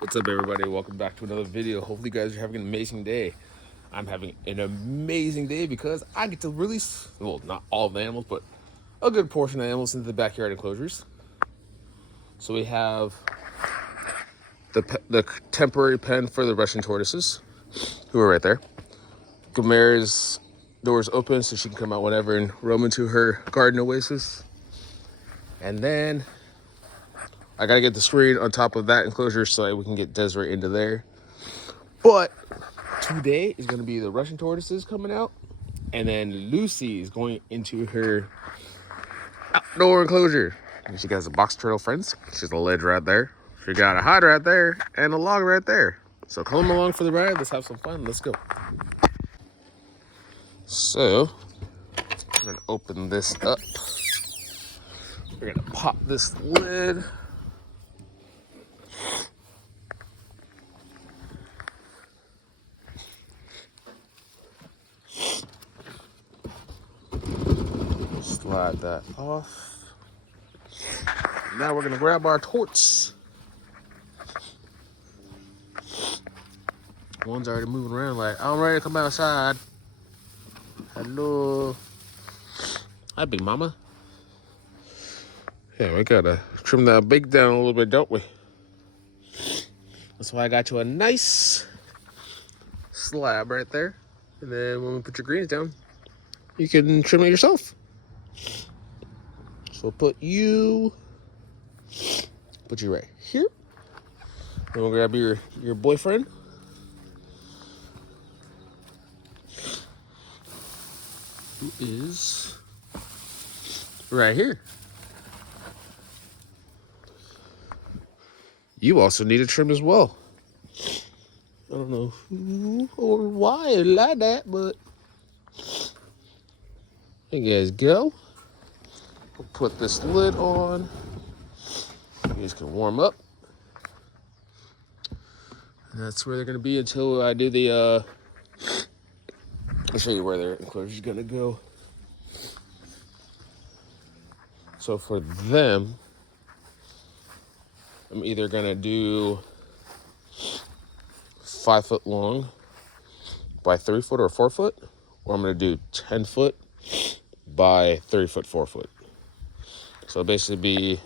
What's up, everybody? Welcome back to another video. Hopefully, you guys are having an amazing day. I'm having an amazing day because I get to release, well, not all of the animals, but a good portion of animals into the backyard enclosures. So we have the temporary pen for the Russian tortoises, who are right there. Gomer's door is open so she can come out whenever and roam into her garden oasis. And then I gotta get the screen on top of that enclosure so that we can get Desiree into there. But today is going to be the Russian tortoises coming out, and then Lucy is going into her outdoor enclosure. And she got a box turtle, friends. She's a ledge right there. She got a hide right there and a log right there. So come along for the ride. Let's have some fun. Let's go. So I'm going to open this up. We're going to pop this lid. Slide that off. Now we're going to grab our torts. One's already moving around like, I'm ready to come outside. Hello. Hi, big mama. Yeah, we gotta trim that beak down a little bit, don't we? That's why I got you a nice slab right there. And then when we put your greens down, you can trim it yourself. So we'll put you right here. Then we'll grab your boyfriend. Who is right here. You also need a trim as well. I don't know who or why I like that, but there you guys go. We'll put this lid on. You guys can warm up. And that's where they're gonna be until I do the I'll show you where their enclosure is gonna go. So for them, I'm either gonna do 5 foot long by 3 foot or 4 foot, or I'm gonna do 10 foot by 3 foot, 4 foot. So it'll basically be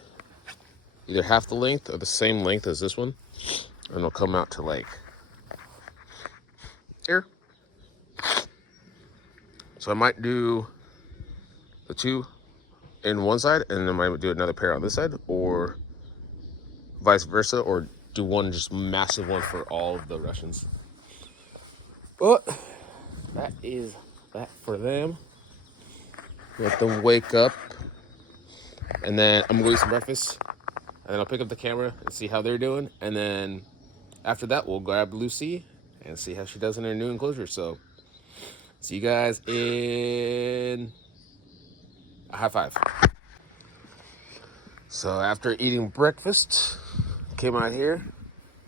either half the length or the same length as this one, and it'll come out to like here. So I might do the two in one side, and then I might do another pair on this side, or vice versa, or do one just massive one for all of the Russians. But that is that for them. Let them wake up, and then I'm gonna eat some breakfast, and then I'll pick up the camera and see how they're doing, and then after that we'll grab Lucy and see how she does in her new enclosure. So see you guys in a high five. So after eating breakfast, came out here.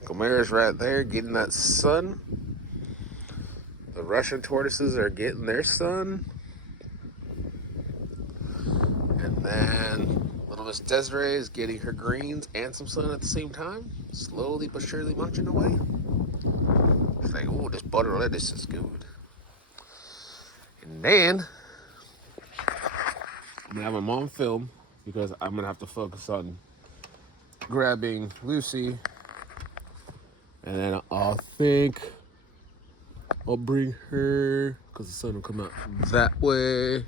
Gomer's right there getting that sun. The Russian tortoises are getting their sun. And then little Miss Desiree is getting her greens and some sun at the same time. Slowly but surely munching away. She's like, oh, this butter lettuce is good. And then I'm gonna have my mom film because I'm gonna have to focus on grabbing Lucy. And then I'll think I'll bring her, because the sun will come out that way.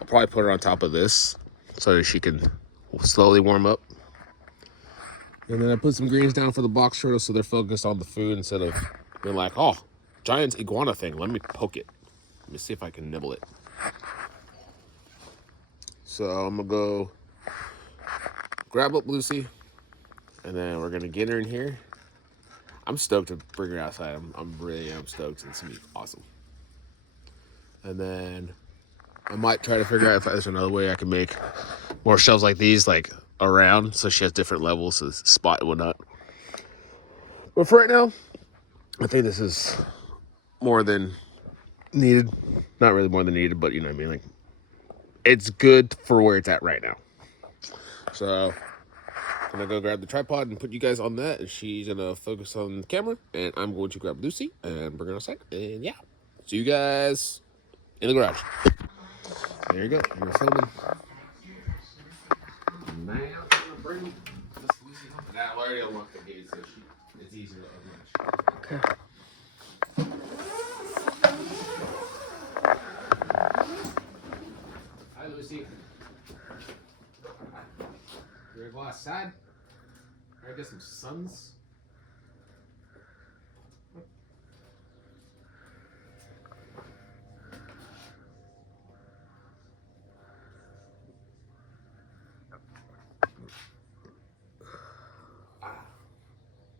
I'll probably put her on top of this so that she can slowly warm up. And then I put some greens down for the box turtles so they're focused on the food instead of being like, oh, giant iguana thing, let me poke it. Let me see if I can nibble it. So I'm gonna go grab up Lucy, and then we're gonna get her in here. I'm stoked to bring her outside. I'm really stoked. It's gonna be awesome. And then I might try to figure out if there's another way I can make more shelves like these, like around, so she has different levels of spot and whatnot. But for right now, I think this is more than needed. Not really more than needed, but you know what I mean. Like, it's good for where it's at right now. So I'm gonna go grab the tripod and put you guys on that, and she's gonna focus on the camera, and I'm going to grab Lucy and bring her outside, and yeah, see you guys in the garage. There you go. You're filming. Now I'm gonna bring Miss Lucy home. Now I already unlocked the gate, so it's easier to unlatch. Okay. Hi, Lucy. You ready to go outside? Ready to get some suns?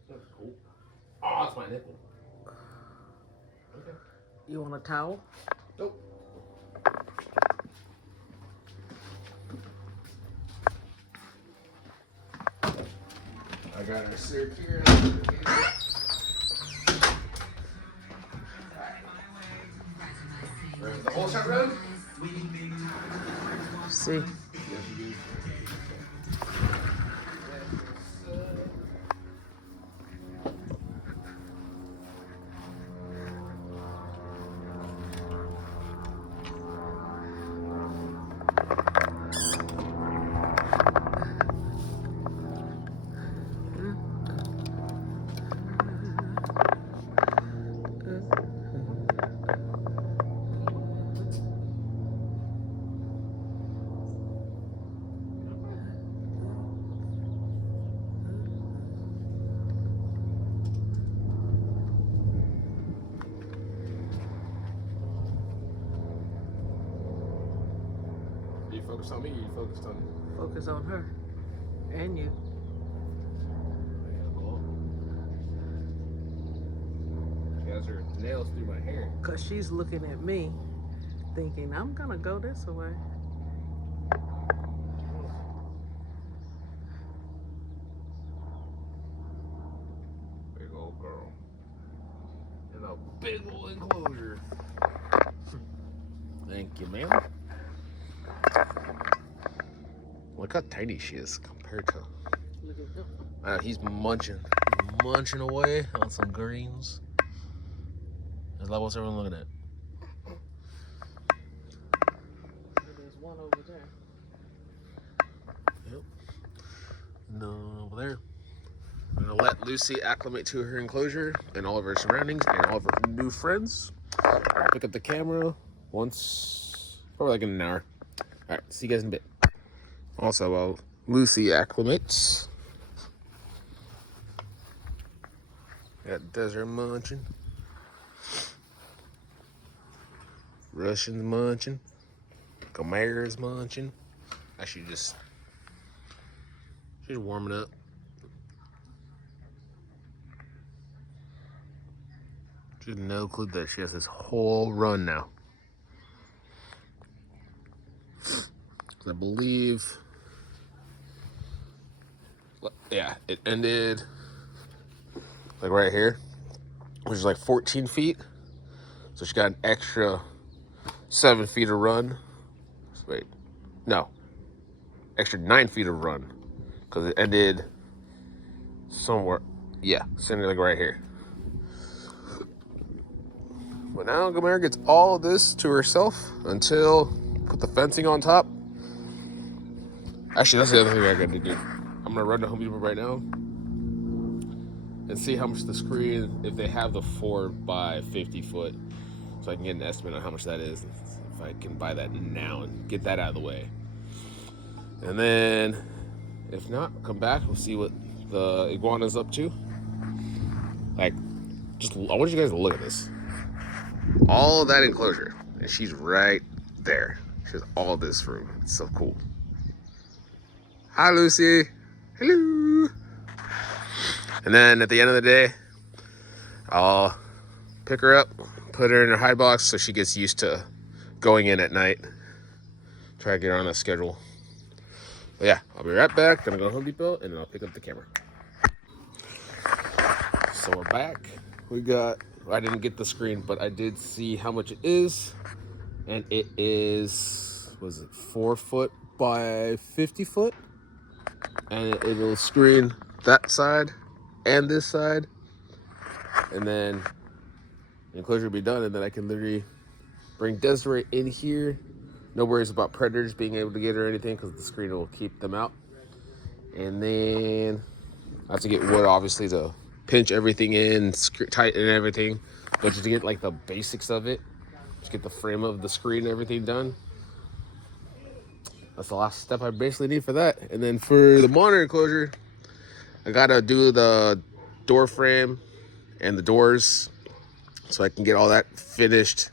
That's cool. Oh, that's my nipple. Okay. You want a towel? Nope. I got our syrup here. The whole shot road? See. Are you focused on me or are you focused on Focus on her and you. She has her nails through my hair. Because she's looking at me thinking, I'm going to go this way. Big old girl. In a big old enclosure. Thank you, ma'am. Look how tiny she is compared to. Look at him. He's munching. He's munching away on some greens. Is that what's everyone looking at? There's one over there. Yep. And over there. I'm gonna let Lucy acclimate to her enclosure and all of her surroundings and all of her new friends. I'll pick up the camera once, probably like in an hour. All right, see you guys in a bit. Also, while Lucy acclimates, got Desert munching, Russian's munching, Camara's munching. Actually, she's warming up. She has no clue that she has this whole run now. I believe, yeah, it ended like right here, which is like 14 feet. So she got an extra 7 feet of run. Wait, no, extra 9 feet of run because it ended somewhere. Yeah, it's ended like right here. But now Gamera gets all of this to herself until put the fencing on top. Actually, that's the other thing I got to do. I'm gonna run to Home Depot right now and see how much the screen, if they have the 4x50 foot, so I can get an estimate on how much that is. If I can buy that now and get that out of the way. And then, if not, come back. We'll see what the iguana's up to. Like, I want you guys to look at this. All of that enclosure, and she's right there. She has all this room. It's so cool. Hi, Lucy. Hello. And then at the end of the day, I'll pick her up, put her in her hide box so she gets used to going in at night. Try to get her on that schedule. But yeah, I'll be right back. Gonna go to Home Depot and then I'll pick up the camera. So we're back. I didn't get the screen, but I did see how much it is. And it is, was it 4 foot by 50 foot? and it'll screen that side and this side, and then the enclosure will be done, and then I can literally bring Desiree in here. No worries about predators being able to get her or anything because the screen will keep them out. And then I have to get wood, obviously, to pinch everything in, tighten everything. But just to get like the basics of it, just get the frame of the screen and everything done. That's the last step I basically need for that. And then for the monitor enclosure, I gotta do the door frame and the doors so I can get all that finished.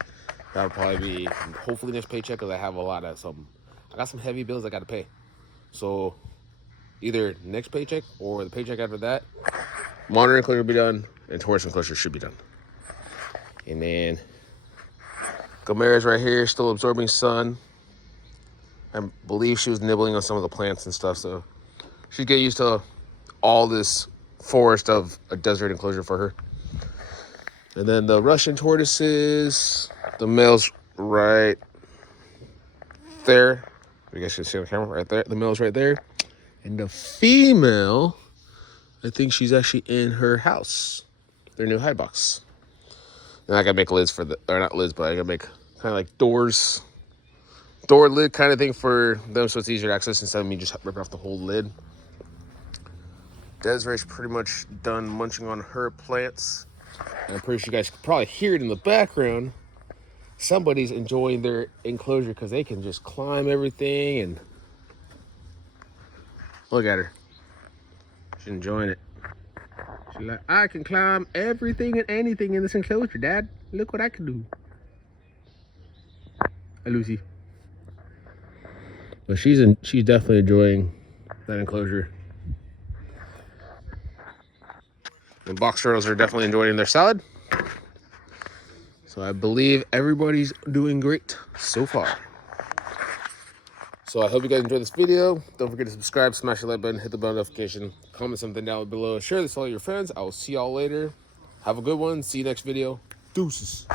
That'll probably be hopefully next paycheck because I have I got some heavy bills I gotta pay. So either next paycheck or the paycheck after that, monitor enclosure will be done and torch enclosure should be done. And then Gomera's right here, still absorbing sun. I believe she was nibbling on some of the plants and stuff, so she'd get used to all this forest of a desert enclosure for her. And then the Russian tortoises, the male's right there. You guys should see on the camera right there. The male's right there. And the female, I think she's actually in her house, their new hide box. And I gotta make lids for or not lids, but I gotta make kind of like door lid kind of thing for them so it's easier to access instead of me just ripping off the whole lid. Desiree's pretty much done munching on her plants. And I'm pretty sure you guys can probably hear it in the background. Somebody's enjoying their enclosure because they can just climb everything and look at her. She's enjoying it. She's like, I can climb everything and anything in this enclosure, Dad. Look what I can do. Hi, Lucy. But she's definitely enjoying that enclosure. The box turtles are definitely enjoying their salad. So I believe everybody's doing great so far. So I hope you guys enjoyed this video. Don't forget to subscribe, smash the like button, hit the bell notification, comment something down below, share this with all your friends. I will see y'all later. Have a good one. See you next video. Deuces.